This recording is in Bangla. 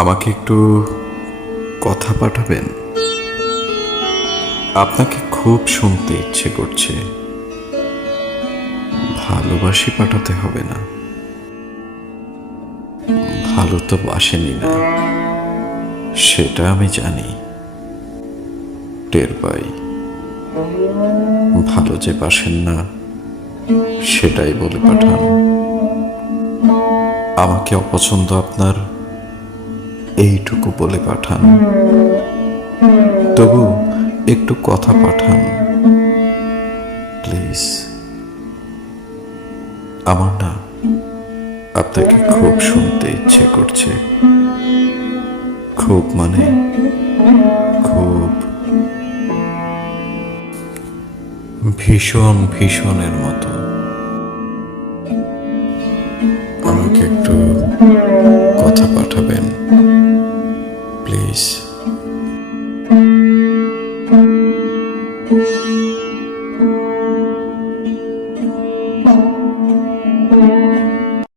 আমাকে একটু কথা পাঠাবেন আপনাকে খুব শুনতে ইচ্ছে করছে ভালোবাসি পাঠাতে হবে না ভালো তো বাসেনি না সেটা আমি জানি টের পাই ভালো যে বাসেন না সেটাই বলে পাঠান আমাকে অপছন্দ আপনার এইটুকু বলে পাঠান তবু একটু কথা পাঠান প্লিজ আমার না আপনাকে খুব শুনতে ইচ্ছে করছে খুব মানে খুব ভীষণ ভীষণের মতো আমাকে একটু কথা পাঠাবেন